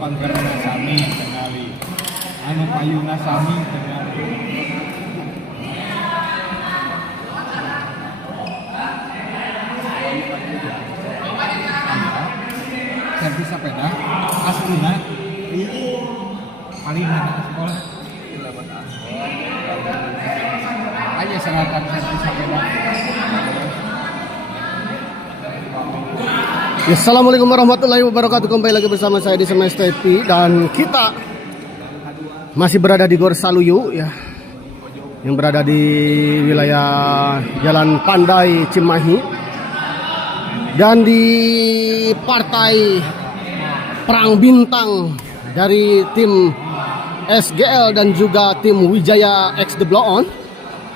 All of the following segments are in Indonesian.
pangkerna sami tingali. Anu payuna sami tingali. Servis sepeda aslina paling enak sekolah. Aja serahkan servis sepeda. Ya, Assalamualaikum warahmatullahi wabarakatuh. Kembali lagi bersama saya di Semes TV dan kita masih berada di Gor Saluyu ya, yang berada di wilayah Jalan Pandai Cimahi, dan di partai Perang Bintang dari tim SGL dan juga tim Wijaya X The Blow On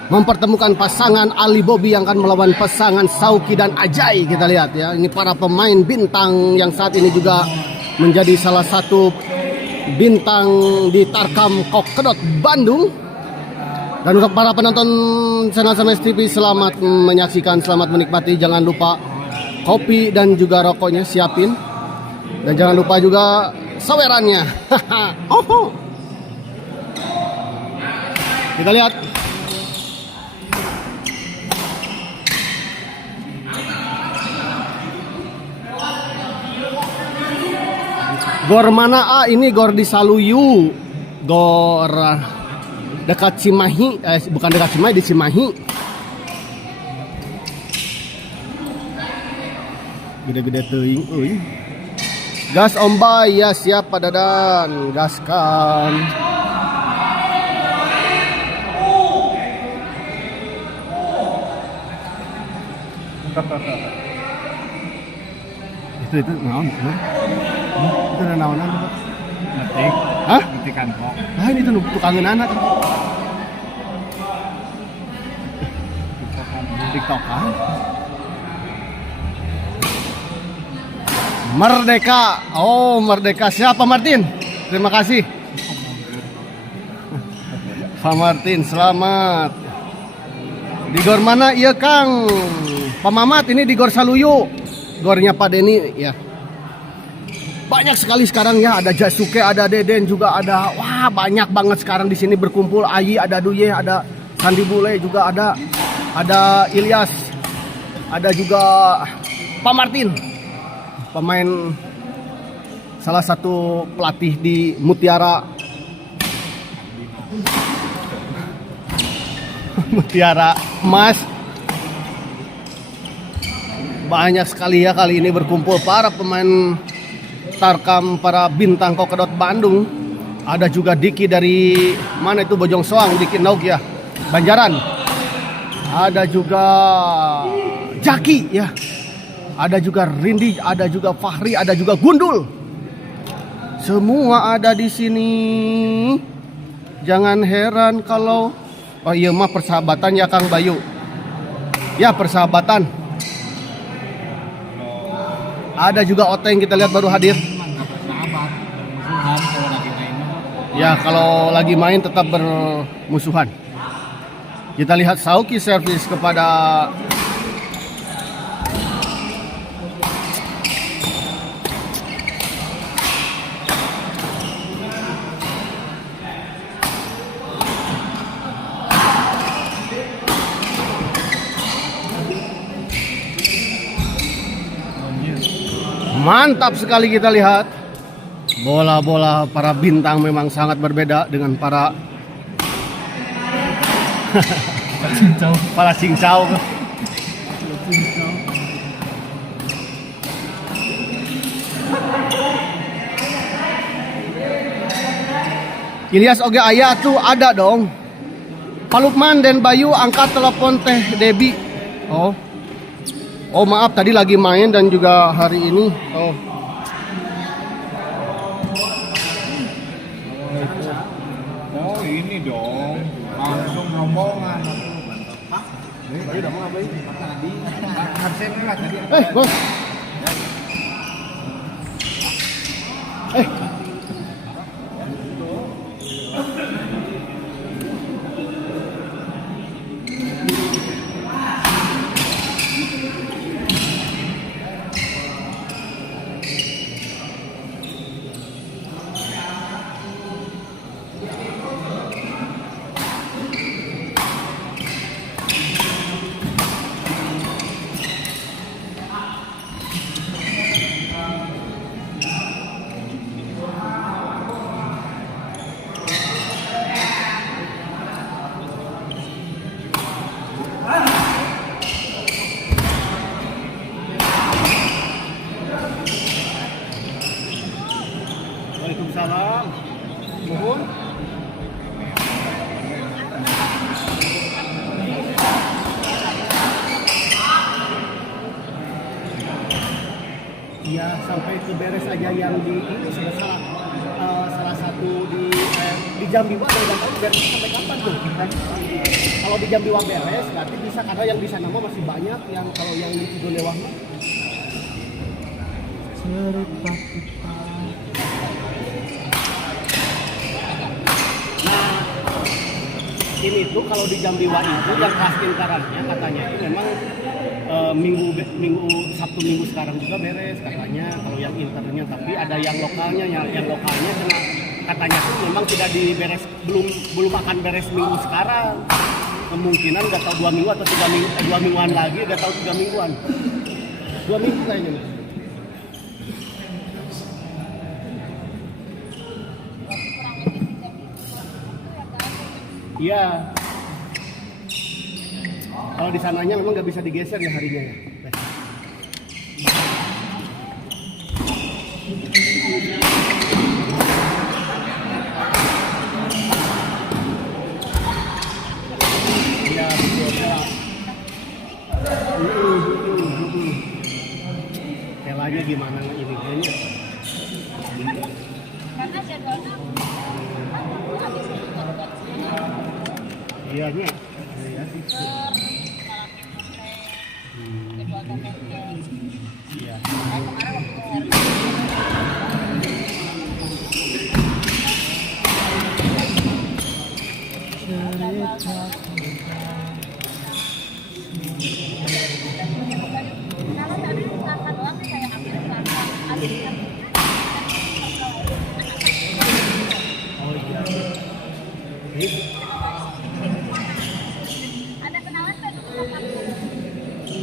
mempertemukan pasangan Ali Bobby yang akan melawan pasangan Sauki dan Ajay. Kita lihat ya, ini para pemain bintang yang saat ini juga menjadi salah satu bintang di Tarkam Kokkedot Bandung. Dan untuk para penonton channel Semes TV, selamat menyaksikan, selamat menikmati. Jangan lupa kopi dan juga rokoknya siapin, dan jangan lupa juga sawerannya. Kita lihat. Gor mana? Ini gor di Saluyu, gor dekat Cimahi, bukan dekat Cimahi, di Cimahi. Gede-gede teuing euy. Gas ombay ya, siap Pak Dadan, gaskan. itu naon? Itu naonan tuh. Ngetik. Hah? Ngetikan kok. Ah, ini tuh tukangan anak. TikTokan. Merdeka. Oh, Merdeka. Siapa Martin? Terima kasih. Pak Martin, selamat. Di gor mana? Iya, Kang. Pak Mamat, ini di Gor Saluyu. Gornya Pak Denny ya. Banyak sekali sekarang ya, ada Jasuke, ada Deden, juga ada, wah banyak banget sekarang di sini berkumpul. Ayi, ada Duye, ada Sandi Bule, juga ada Ilyas, ada juga Pak Martin, pemain salah satu pelatih di Mutiara Mutiara Emas. Banyak sekali ya kali ini berkumpul para pemain Tarkam, para bintang Kokkedot Bandung. Ada juga Diki dari mana itu, Bojong Soang, Diki Nauk ya, Banjaran. Ada juga Jaki ya. Ada juga Rindi, ada juga Fahri, ada juga Gundul. Semua ada di sini. Jangan heran kalau, oh iya mah persahabatan ya Kang Bayu. Ya, persahabatan. Ada juga Oteng, kita lihat baru hadir. Ya, kalau lagi main tetap bermusuhan. Kita lihat Sauki servis kepada mantap sekali. Kita lihat bola-bola para bintang memang sangat berbeda dengan para para cincau. Ilyas oge aya tuh, ada dong. Pak Lukman dan Bayu angkat telepon Teh Debi. Oh maaf, tadi lagi main dan juga hari ini. Oh ini dong, langsung rombongan. Hah? Bayu udah mau ngapain? Tadi. Harusnya lah tadi. Bos. Ya sampai ke beres aja yang di ini sebesar salah satu di Jambiwa nggak tahu beres sampai kapan tuh. Kalau di Jambiwa beres berarti bisa karena yang di sana mah masih banyak yang kalau yang di Cidolewah mah. Nah ini tuh kalau di Jambiwa itu yang kelas inkarannya katanya itu memang minggu Sabtu Minggu sekarang juga beres katanya kalau yang internya, tapi ada yang lokalnya kena katanya tuh memang tidak diberes, belum akan beres minggu sekarang, kemungkinan nggak tahu 2 minggu atau 3 minggu 2 mingguan lagi, nggak tahu 3 mingguan 2 minggu kayaknya. Iya. Kalau di sananya memang nggak bisa digeser ya harinya ya. Iya betul ya. Telanya gimana ini kayaknya? Karena jadwalnya habis Iya nya. Iya.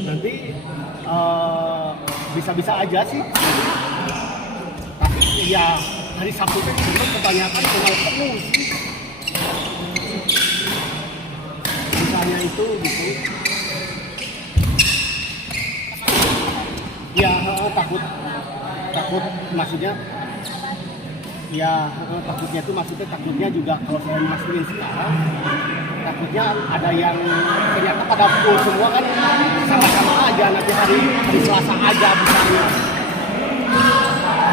Nanti bisa-bisa aja sih, tapi ya hari Sabtu kan kebanyakan kenal penuh sih. Misalnya itu gitu ya, takut maksudnya ya, takutnya juga kalau saya masukin sekarang takutnya ada yang ternyata pada full semua kan, sama-sama aja nanti hari Selasa aja misalnya.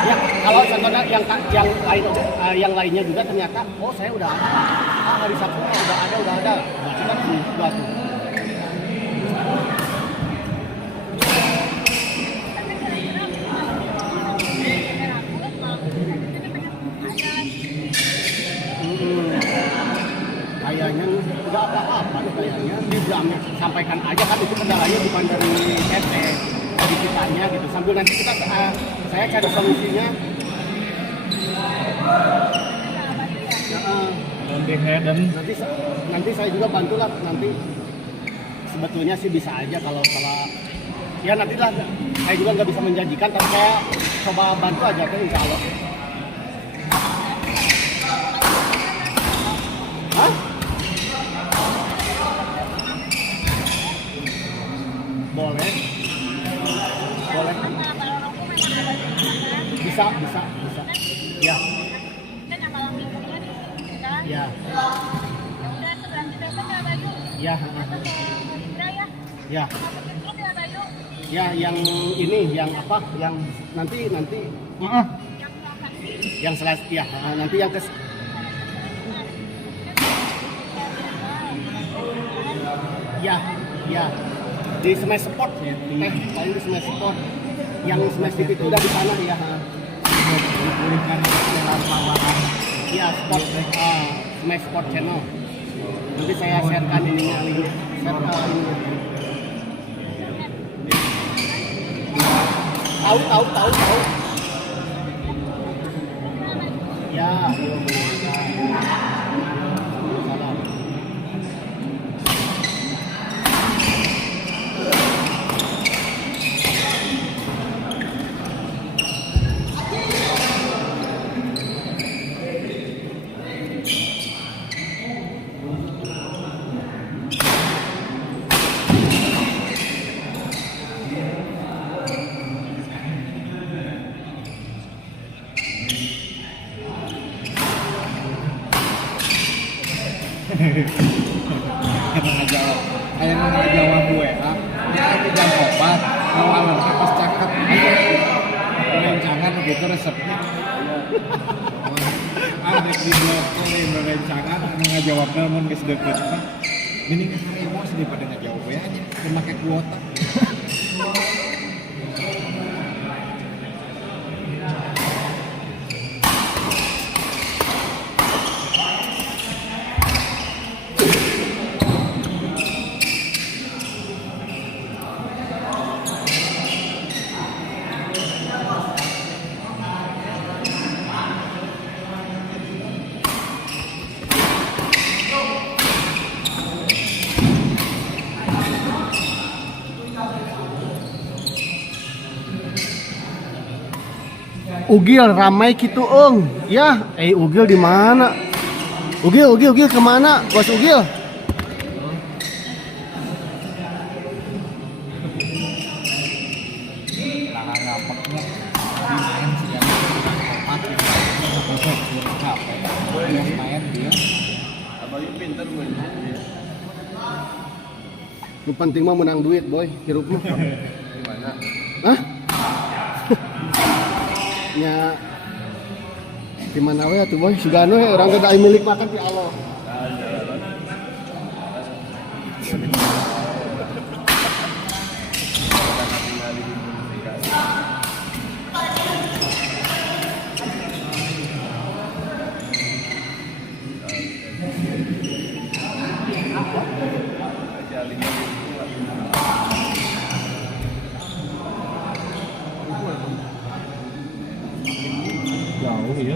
Ya kalau contohnya yang lainnya juga ternyata oh saya udah ada, hari Sabtu udah ada, berarti kan juga tuh. Kayaknya nggak apa-apa kayaknya, dibilangnya sampaikan aja kan, itu kendalanya bukan dari RT, dari kitanya gitu, sambil nanti kita saya cari solusinya. Nanti saya juga bantulah, nanti sebetulnya sih bisa aja kalau ya nantilah, saya juga nggak bisa menjanjikan, tapi saya coba bantu aja kan, insya Allah. Hah? Boleh. Bisa. Ya. Ya. Ya. Ya. Ya, yang ini, yang apa? Yang nanti. Yang ya, nanti yang Ya. Di Smash Sport paling di Smash Sport, yang Smash TV itu udah di sana ya. Ya Sport, Smash Sport Channel, nanti saya sharekan ininya, tahu ya. Ayah mau jawab gue, kita jam 4 awal pas cakep gitu resepnya. Ada di blog yang berencangan anu ngajawab namun geus deukeut mah. Mending emosi daripada ngajawab ya aja. Make kuota. Ugil ramai gitu ya Ugil di mana? Ugil kemana bos Ugil? Yang penting mah menang duit boy hirup mah. Gimana? Hah? Nya gimana we atuh boy sugano we urang teh aya milik makan ti Allah. Jauh ya.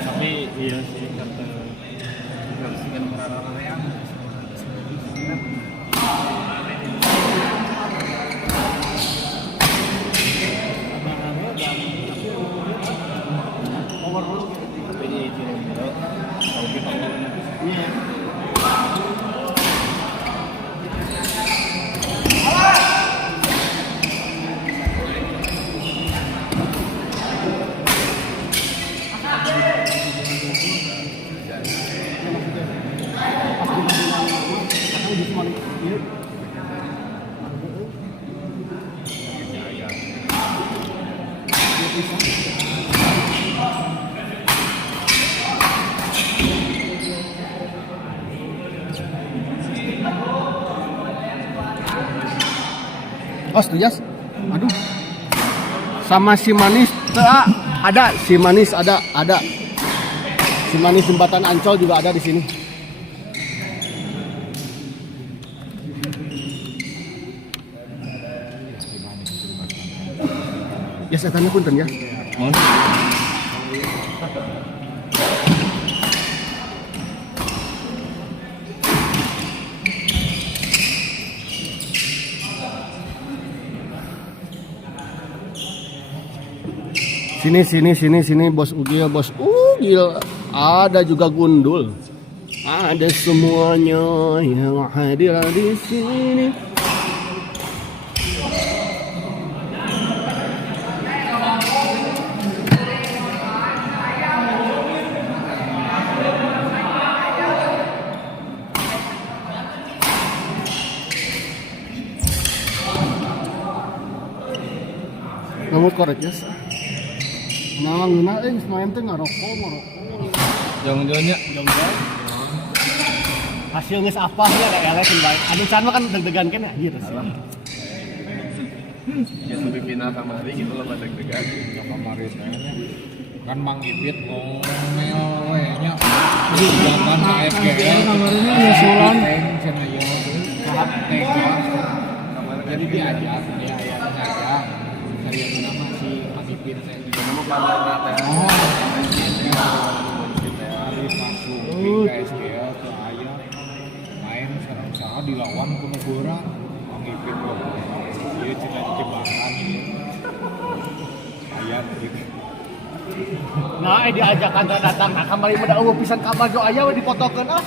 Tapi iya sih kata Oh, setujas. Aduh. Sama si manis ada, si manis ada. Si manis jembatan Ancol juga ada di sini. Ya setannya punten ya. Sini bos Ugil. Ada juga gundul. Ada semuanya yang hadir di sini. Namun korek ya. Nah, ngena semain teh ngarokok. Jangan-jangannya Hasil geus apa ya kayak elesin bae. Anu can mah kan deg-degan kan anjir sih. ya sampai final kamari gitu loh deg-degan kamari tanya. Kan Mang Ipit ngomel we nya. Jangan AFGL kamarnya nyusulan cenah ieu. Tahap tega. Jadi diajak dia ayahnya aja. Cari nama si Mang Ipit teh. Nama kamarnya teh. Masuk ke SGL ke ayah main sarang-sarang dilawan ke negara Mang Ipit dia cerita jebakan ayat gitu. Nah, diajakan datang kamari mah eueuh pisan kabar jo aya we dipotokeun ah.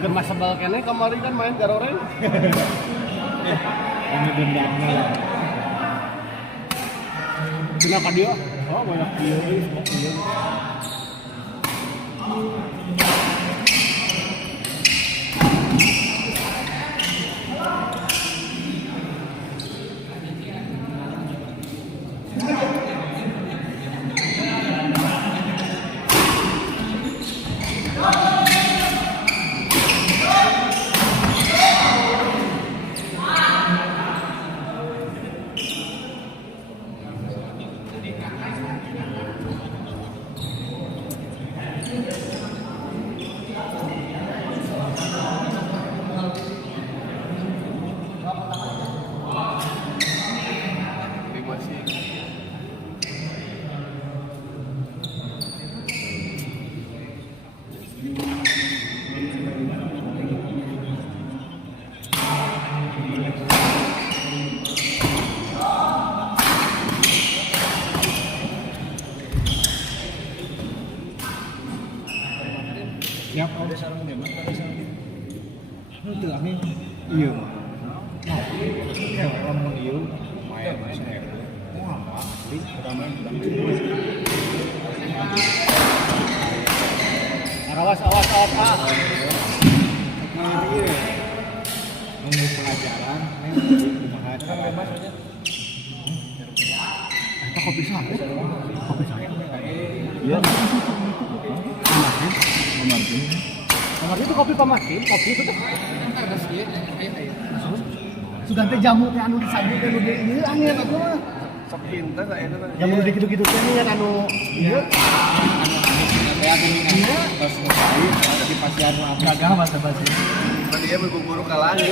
Keur masa bal keneh kamari kan main garoreng. Ini dendamnya lah. Cina ka dia? Oh, banyak dia. Siap ada sarung dia mah ada sarung. Itu angin. Iya. Nah, ya lamun ieu main masa ya. Wah, asli ramai bilang. Awas Pak. Nah, iya. Nunggu pelajaran, kumaha kan bebas aja. Eta kopi sate. Kopi sate. Iya. Kamar itu kopi pamakin, kopi itu teh. Ada sih, Sudah teh jamu teh anu disambut teh nu di ieu angin atuh mah. sok pinter lah eta. Jamu nu di gitu-gitu teh nih anu ieu. Teh aku minat. Pas sekali ada di pasian apa? Gagah bahasa basi. Tadi dia berburu ka langit.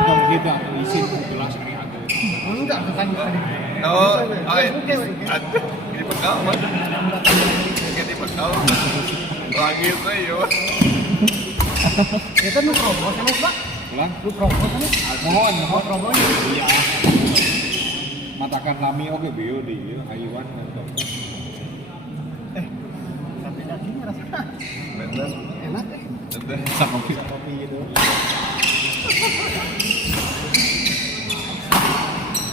Dong gitu aku isin gelas hari aku. Enggak tadi. Oh, ini bekal mah. Ini bekal. Lagi itu yo. Eta nu promo sana Pak. Ulang. Nu promo sana. Mohon promo. Iya. Matakan lami oke beo di ieu hayuan nonton. Tapi dagingnya rasanya Bener. enak deh. Bener. Sama kopi itu.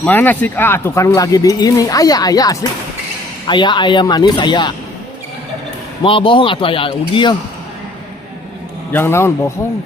Mana sih tuh kan lagi di ini ayah asli ayah manis ayah mau bohong atau ayah ugi ya jangan naon bohong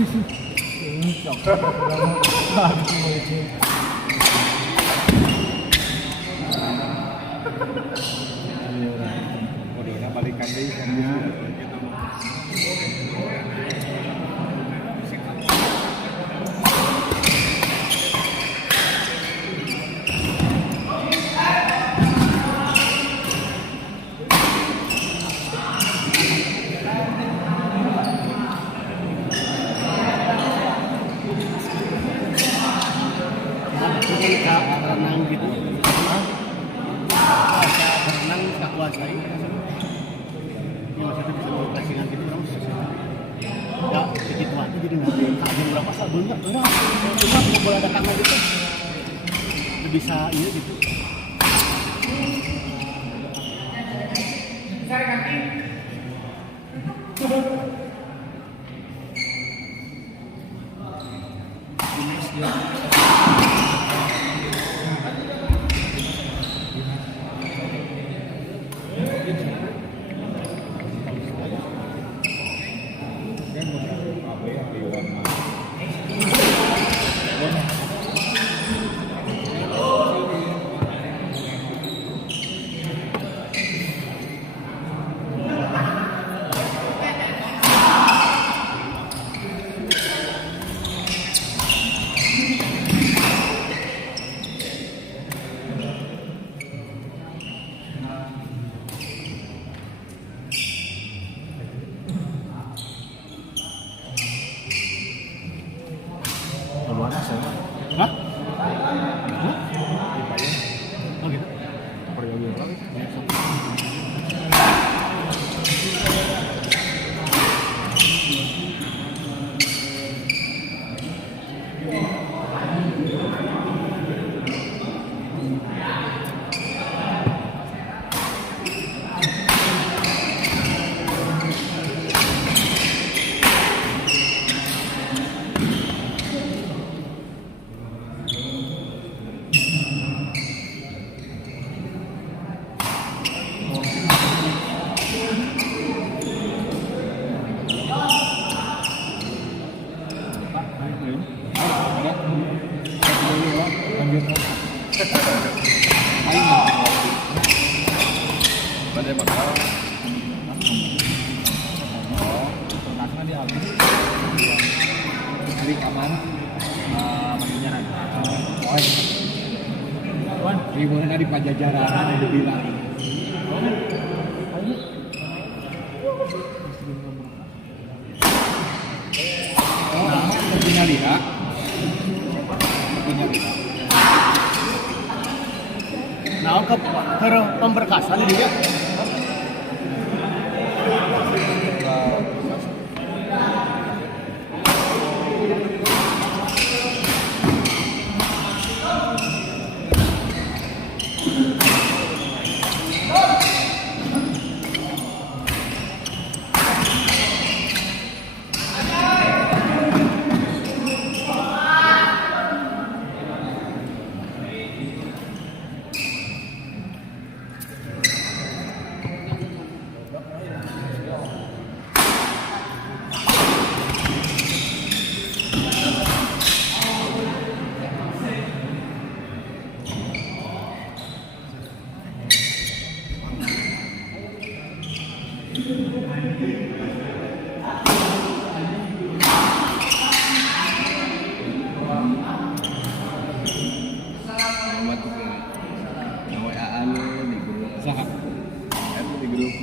Kodenya balikan deh sama renang gitu. Berenang tak kuasai. Ya maksudnya bisa berpasangan gitu terus. Ya begitu aja jadi nggak ada berapa saat banyak orang cuma bola datang aja gitu. Bisa iya gitu. Hah? Oh gitu. Badai bakal. Pernahnya di Aldi di kamar mandinya Wan, di mana di Pajajaran ada bilang. Oh, punya lihat. Punya lihat. Nah, ke pemberkasan dia.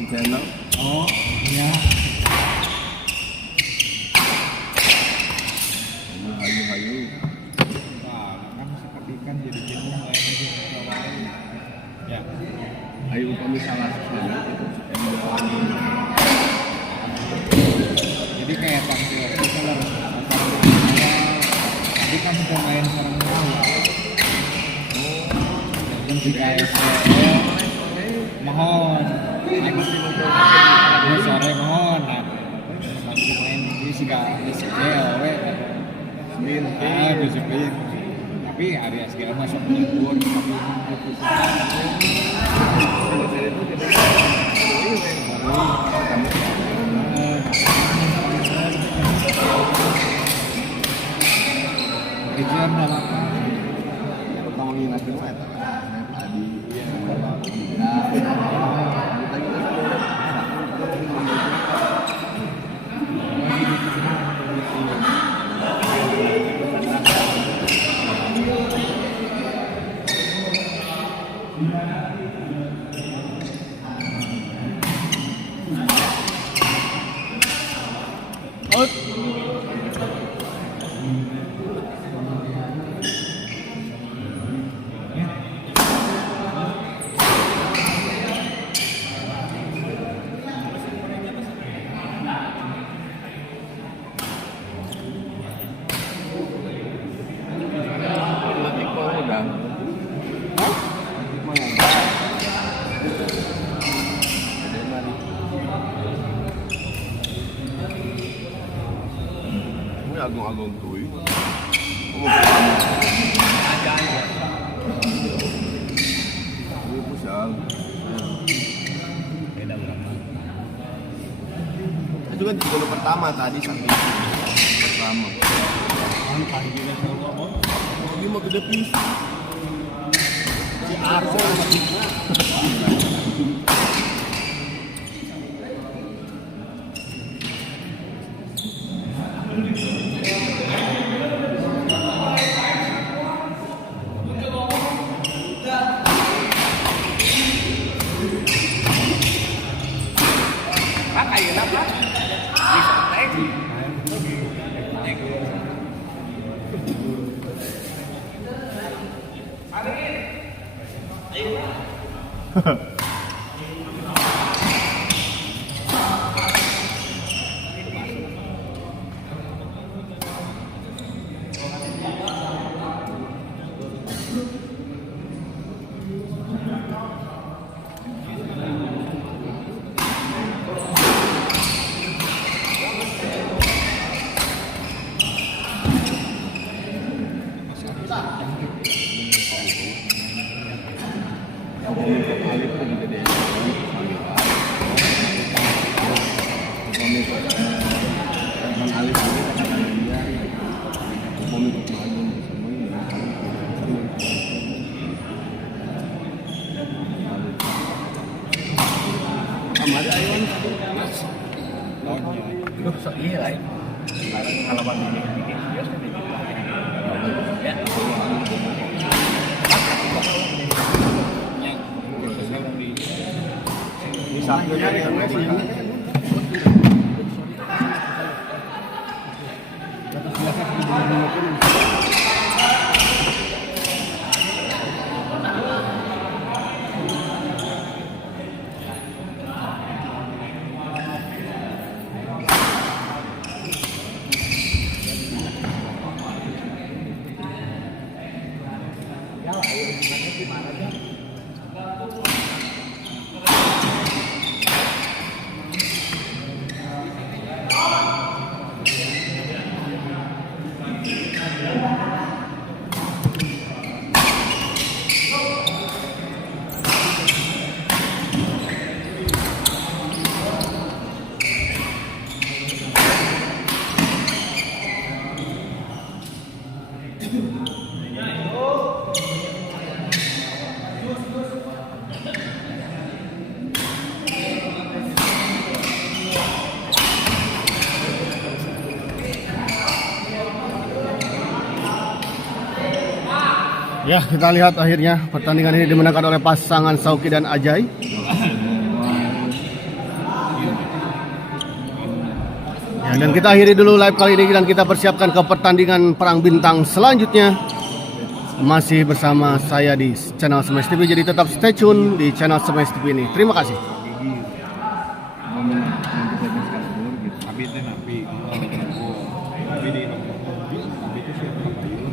Channel. Oh, iya. Hayu. Wah, kan seperti kan jadi jenuh lain aja. Ya. Hayu kami salah sekali. Jadi kayak tampil kita harus tapi kan sudah main sekarang tahu. Dan jika mohon sore mohon lagi main di siga we disiplin tapi hari SGL masuk libur tapi Ijen balapan. Pertama ngingetin mah eta tadi. Agung-agung tuh. Ini pusal. Beda berapa? Itu kan juga pertama tadi sampai pertama. Pagi juga sama. Ini mau gede pisah. Si Arso iya lah. Halaman ini biasa ya. Di sampingnya ya. Ya, kita lihat akhirnya pertandingan ini dimenangkan oleh pasangan Sauki dan Ajay. Ya, dan kita akhiri dulu live kali ini dan kita persiapkan ke pertandingan perang bintang selanjutnya. Masih bersama saya di channel Smash TV, jadi tetap stay tune di channel Smash TV ini. Terima kasih. Abi teh napi. Abi di. Abi itu siapa?